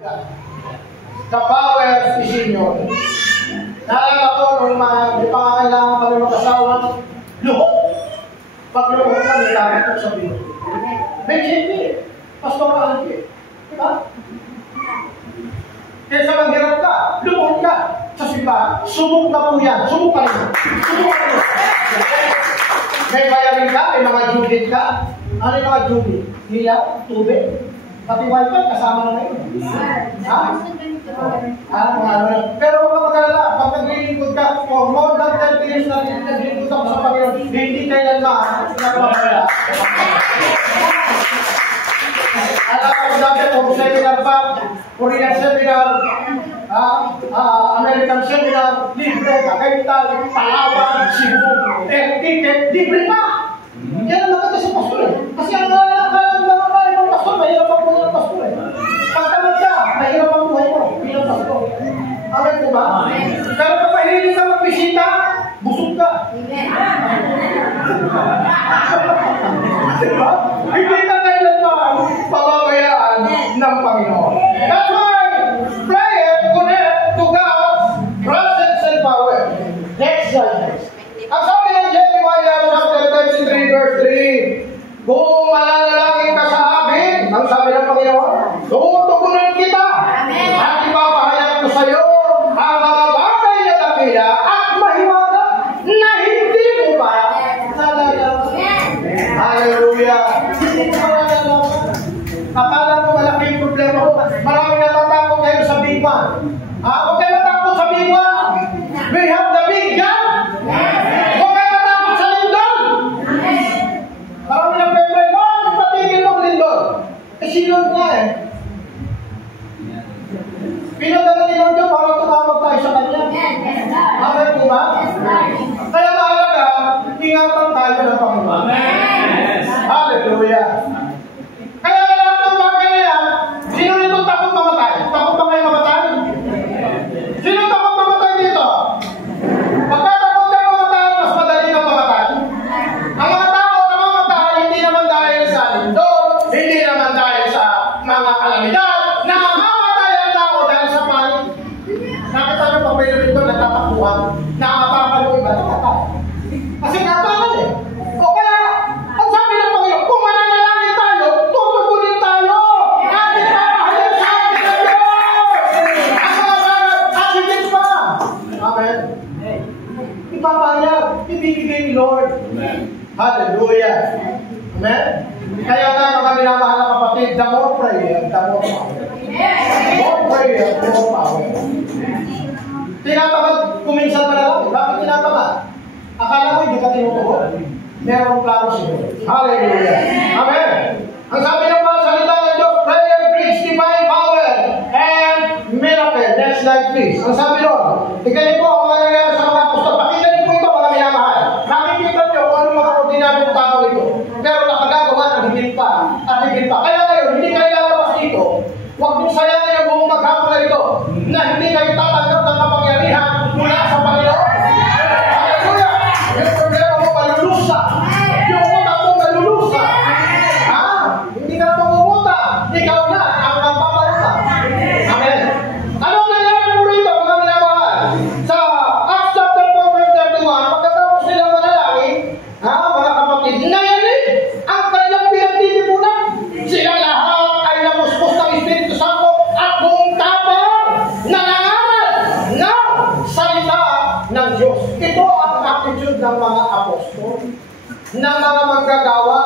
The power is in you. Naalala ko nung di pa nga kailangan kami mag-asawa, luhok. Pag luhok ka, nilamit ko sa biyo. May hindi. Pastoral hindi. Diba? Kaysa maghirap ka, luhok ka sa simbahan. Subok na po yan. Subok ka rin. Subok ka rin. May bayarin ka, may mga judit ka. Ano yung mga judit? Hila, tubig. Pati wifi, kasama na ngayon. Pero huwag ka mag-alala, pag naglilingkod ka, for more than 10 years na naglilingkod ako sa Panginoon, hindi kailanman pinapapaya. Alam ko dati, kung seminar pa, Korean seminar, American seminar, libre, Kakaital, Palawan, Cebu, ticket, libre pa! Yan ang maganda sa pastor eh. Kasi ang mga ng pastor, mahirap ang buhay ng pastor eh. Pagtamad ka, mahirap ang buhay mo bilang pastor. Amen po ba? Pero kung mahilig ka magbisita, busog ka. Diba? Hindi ka kailanman pababayaan ng Panginoon. That's why prayer connect to God's presence and power. Next slide. Ang sabi ng Jeremiah chapter 23 verse 3, kung mananalangin ka sa akin, ang sabi ng Panginoon, tutugunan kita. Amen. At ipapahayag ko sa iyo ang mga bagay na dakila at mahiwaga na hindi mo pa nalalaman. Hallelujah. Akala mo malaking problema mo. Maraming natatakot kayo sa big one. Huwag kayo matakot sa big one. We have the big God. Huwag kayo matakot sa lindol. Marami ng pepre, Lord, patigil mo lindol. Si Lord nga eh. Pinadala ni Lord yung para tumawag tayo sa kanya. Amen po ba? Kaya mahalaga, ingatan tayo ng Panginoon. Hallelujah. Kaya lahat ng bagay na yan, sino nito takot mamatay? Takot ba kayo mamatay? Sino takot mamatay dito? Pagkatakot kayo mamatay, mas madali kang mamatay. Ang mga tao na mamatay, hindi naman dahil sa lindol, hindi naman dahil sa mga kalamidad, namamatay ang tao dahil sa panik. Nakita nyo pa pwede rin doon, natatakbuhan, nakapapalo iba, nakatay. Kasi kapalan eh. O kaya, ang sabi ng Panginoon, kung mananalangin tayo, tutugunin tayo. At ipapahayag sa atin ng Diyos. Ang mga banat, asigin pa. Amen. Ipapahayag, ibibigay ni Lord. Hallelujah. Amen. Kaya nga, mga minamahal na kapatid, the more prayer, the more power. More prayer, the more power. Tinatamad, kuminsan pa na lang. Bakit tinatamad? Akala mo hindi ka tinutugon. Merong plano siya. Hallelujah. Amen. Ang sabi ng mga salita ng Diyos, prayer brings divine power and miracle. Next slide please. Ang sabi doon, tignan po ang mga nangyari sa mga apostol. Pakita niyo po ito mga minamahal. Nakikita niyo kung ano mga ordinaryong tao ito. Pero nakagagawa ng higit pa at higit pa. Kaya ngayon, hindi kayo lalabas dito. Huwag mong sayangin yung buong maghapon na ito na hindi kayo tatanggap ng kapangyarihan mula sa Panginoon. Hallelujah! Yung problema mo malulusa. Yung utak mo malulusa. Hindi ka na pangumuta. Ikaw na ang nagpapaluta. Amen. Anong nangyari mo rito mga minamahal? Sa Acts chapter 4 verse 31, pagkatapos nilang manalangin, mga kapatid, nayanin ang kanilang pinagtitipunan. Sila lahat ay namuspos ng Espiritu Santo at buong tapang nangangaral ng salita ng Diyos. Ito ang attitude ng mga apostol, ng mga manggagawa,